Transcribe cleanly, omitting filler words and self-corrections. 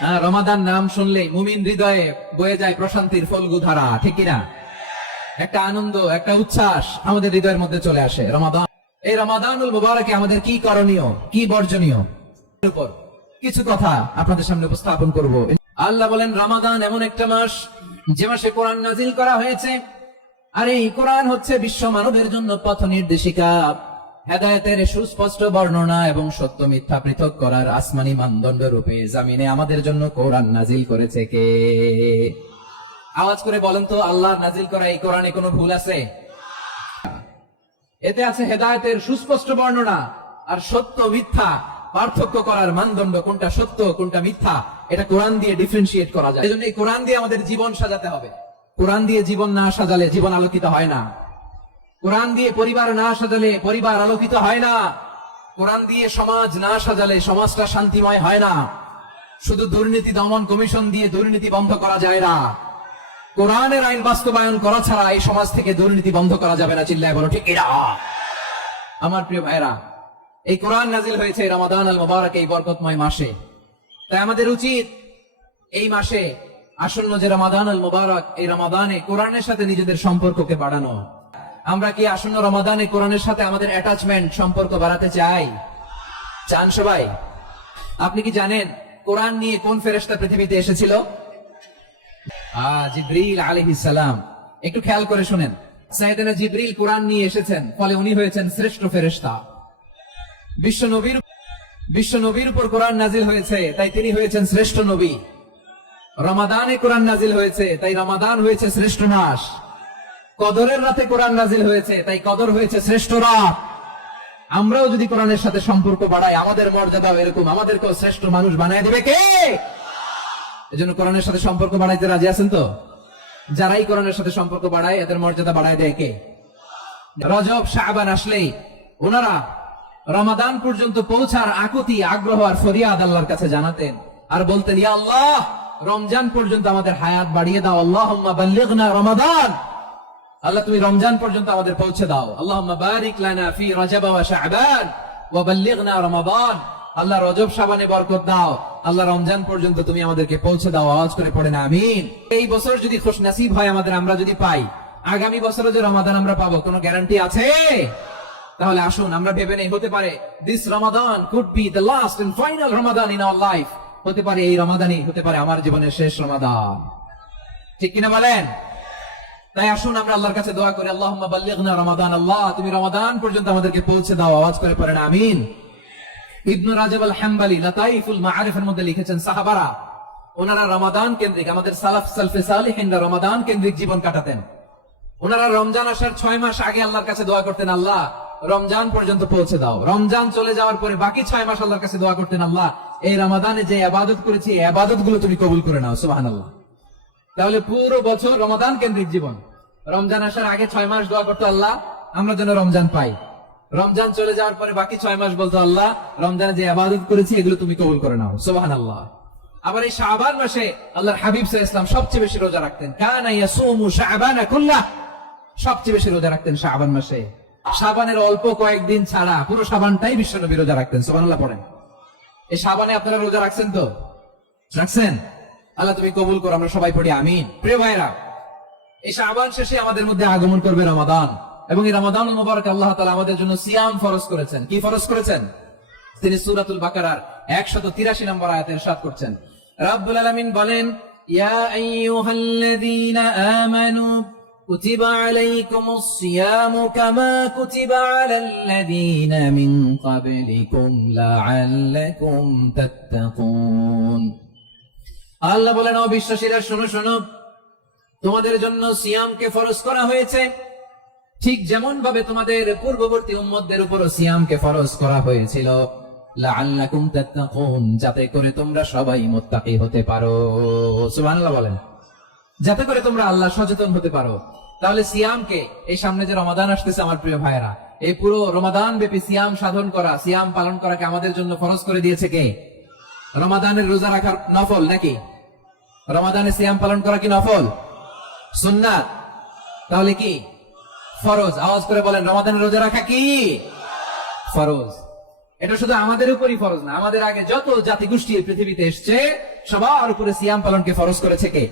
রমাদান নাম শুনলেই মুমিন হৃদয়ে বয়ে যায় প্রশান্তির ফল্গু ধারা, ঠিক কিনা? একটা আনন্দ, একটা উচ্ছ্বাস আমাদের হৃদয়ের মধ্যে চলে আসে। রমাদান, এই রমাদানুল মুবারকে আমাদের কি করণীয়, কি বর্জনীয়, উপর কিছু কথা আপনাদের সামনে উপস্থাপন করব। আল্লাহ বলেন, রমাদান এমন একটা মাস যে মাসে কোরআন নাজিল করা হয়েছে, আর এই কোরআন হচ্ছে বিশ্ব মানবের জন্য পথ নির্দেশিকা, হেদায়েতের সুস্পষ্ট বর্ণনা এবং সত্য মিথ্যা পৃথক করার আসমানি মানদণ্ড রূপে জামিনে আমাদের জন্য কোরআন নাজিল করেছে কে? আওয়াজ করে বলেন তো, আল্লাহ নাজিল করা এই কোরআনে কোনো ভুল আছে? এতে আছে হেদায়েতের সুস্পষ্ট বর্ণনা, আর সত্য মিথ্যা পার্থক্য করার মানদণ্ড, কোনটা সত্য কোনটা মিথ্যা, এটা কোরআন দিয়ে ডিফারেন্সিয়েট করা যায়। এজন্য এই কোরআন দিয়ে আমাদের জীবন সাজাতে হবে। কোরআন দিয়ে জীবন না সাজালে জীবন আলোকিত হয় না। কোরআন দিয়ে পরিবার না সাজালে পরিবার আলোকিত হয় না। কোরআন দিয়ে সমাজ না সাজালে সমাজটা শান্তিময় হয় না। শুধু দুর্নীতি দমন কমিশন দিয়ে দুর্নীতি বন্ধ করা যায় না। কোরআনের আইন বাস্তবায়ন করা ছাড়া এই সমাজ থেকে দুর্নীতি বন্ধ করা যাবে না। চিল্লায় বলো ঠিক কিনা? আমার প্রিয় ভাইরা, এই কোরআন নাজিল হয়েছে রমাদান আল মুবারক, এই বরকতময় মাসে। তাই আমাদের উচিত এই মাসে আসন্ন যে রমাদান আল মুবারক, এই রমাদানে কোরআনের সাথে নিজেদের সম্পর্ককে বাড়ানো। আমরা কি আসন্ন রমাদানে কোরআনের সাথে আমাদের অ্যাটাচমেন্ট, সম্পর্ক বাড়াতে চাই? চান সবাই? আপনি কি জানেন কোরআন নিয়ে কোন ফেরেশতা পৃথিবীতে এসেছিল? জিবরিল আলাইহিস সালাম। একটু খেয়াল করে শুনেন, সাইয়েদনা জিবরিল কোরআন নিয়ে এসেছেন, ফলে উনি হয়েছেন শ্রেষ্ঠ ফেরেশতা। বিশ্ব নবীর উপর কোরআন নাজিল হয়েছে, তাই তিনি হয়েছেন শ্রেষ্ঠ নবী। রমাদানে কোরআন নাজিল হয়েছে, তাই রমাদান হয়েছে শ্রেষ্ঠ মাস। কদরের রাতে কোরআন নাজিল হয়েছে, তাই কদর হয়েছে শ্রেষ্ঠ রাত। আমরাও যদি কোরআনের সাথে সম্পর্ক বাড়াই, আমাদের মর্যাদাও এরকম, আমাদেরকেও শ্রেষ্ঠ মানুষ বানায় দিবে কে? এজন্য কোরআনের সাথে সম্পর্ক বাড়াইতে রাজি আছেন তো? যারাই কোরআনের সাথে সম্পর্ক বাড়ায়, এদের মর্যাদা বাড়ায় দেয় কে? রজব শাবান আসলেই ওনারা রমাদান পর্যন্ত পৌঁছার আকুতি, আগ্রহ আর ফরিয়াদ আল্লাহর কাছে জানাতেন, আর বলতেন, ইয়া আল্লাহ, রমজান পর্যন্ত আমাদের হায়াত বাড়িয়ে দাও। আল্লাহুম্মা বাল্লিগনা রমাদান, আল্লাহ তুমি রমজান পর্যন্ত আমাদের পৌঁছে দাও। আল্লাহুম্মা বারিক লানা ফি রজব ওয়া শাবান ওয়া বাল্লিগনা রমাদান, আল্লাহ রজব শাবানে বরকত দাও, আল্লাহ রমজান পর্যন্ত তুমি আমাদেরকে পৌঁছে দাও। আওয়াজ করে পড়েন আমিন। এই বছর যদি খুশনসিব হয় আমাদের, আমরা যদি পাই, আগামী বছরে যে রমাদান আমরা পাবো, কোনো গ্যারান্টি আছে? তাহলে আসুন আমরা ভেবে নেই, হতে পারে this Ramadan could be the last and final Ramadan in our life. হতে পারে এই রমাদানই হতে পারে আমার জীবনের শেষ রমাদান, ঠিক কিনা বলেন? তাই আসুন আমরা আল্লাহর কাছে দোয়া করি, আল্লাহুম্মা বাল্লিগনা রমাদান, আল্লাহ তুমি রমাদান পর্যন্ত আমাদেরকে পৌঁছে দাও। আওয়াজ করে পড়েন আমিন। ইবনে রাজব আল হাম্বলি লাতাইফুল মাআরিফের মধ্যে লিখেছেন, সাহাবারা ওনারা রমাদান কেন্দ্রিক, আমাদের সালাফ সালফে সালিহিনরা রমাদান কেন্দ্রিক জীবন কাটাতেন। ওনারা রমজান আসার 6 মাস আগে আল্লাহর কাছে দোয়া করতেন, আল্লাহ রমজান পর্যন্ত পৌঁছে দাও। রমজান চলে যাওয়ার পরে বাকি 6 মাস আল্লাহর কাছে দোয়া করতেন, আল্লাহ এই রমাদানে যে ইবাদত করেছি, এই ইবাদত গুলো তুমি কবুল করে নাও। সুবহানাল্লাহ। তাহলে পুরো বছর রমাদান কেন্দ্রিক জীবন। রমজান আসার আগে 6 মাস দোয়া করতো, আল্লাহ আমরা যেন রমজান পাই। রমজান চলে যাওয়ার পরে বাকি 6 মাস বলতো, আল্লাহ রমজানে যে ইবাদত করেছি এগুলো তুমি কবুল করে নাও। সুবহানাল্লাহ। আবার এই শাবান মাসে আল্লাহর হাবিব সাল্লাল্লাহু আলাইহি ওয়াসাল্লাম সবচেয়ে বেশি রোজা রাখতেন। কানা ইয়াসুমু শাবানা কুল্লাহ, সবচেয়ে বেশি রোজা রাখতেন শাবান মাসে। শাবানের অল্প কয়েকদিন ছাড়া পুরো শাবানটাই বিশ্বনবী রোজা রাখতেন। সুবহানাল্লাহ পড়েন। এই শাবানে আপনারা রোজা রাখছেন তো? রাখছেন? আল্লাহ তুমি কবুল করো, আমরা সবাই পড়ি আমিন। প্রিয় ভাইরা, এই শাবান শেষে আমাদের মধ্যে আগমন করবে রমাদান, এবং এই রমাদানুল মুবারক আল্লাহ তাআলা আমাদের জন্য সিয়াম ফরজ করেছেন। কি ফরজ করেছেন? তিনি সূরাতুল বাকারার 183 নম্বর আয়াতে ইরশাদ করছেন, রব্বুল আলামিন বলেন, ইয়া আইয়ুহাল্লাযীনা আমানু কুতিবা আলাইকুমুস সিয়ামু কামা কুতিবা আলাল্লাযীনা মিন ক্বাবলিকুম লাআল্লাকুম তাত্তাকুন। আল্লাহ বলেন, ও বিশ্বাসীরা শোনো শোনো, তোমাদের জন্য সিয়ামকে ফরজ করা হয়েছে, ঠিক যেমন ভাবে তোমাদের পূর্ববর্তী উম্মতদের উপর সিয়ামকে ফরজ করা হয়েছিল, লাআল্লাকুম তাত্তাকুন, যাতে করে তোমরা সবাই মুত্তাকি হতে পারো। সুবহানাল্লাহ বলেন, যাতে করে তোমরা আল্লাহ সচেতন হতে পারো। তাহলে সিয়ামকে, এই সামনে যে রমাদান আসতেছে আমার প্রিয় ভাইরা, এই পুরো রমাদান ব্যাপী সিয়াম সাধন করা, সিয়াম পালন করাকে আমাদের জন্য ফরজ করে দিয়েছে কে? রমাদানের রোজা রাখার নফল নাকি? রমাদানে সিয়াম পালন করা কি নফল? সুন্নাত? তাহলে কি ফরজ? আওয়াজ করে বলেন, রমাদানের রোজা রাখা কি ফরজ? এটা শুধু আমাদের উপরই ফরজ না, আমাদের আগে যত জাতিগোষ্ঠী পৃথিবীতে এসছে সবার উপরে সিয়াম পালনকে ফরজ করেছে কে?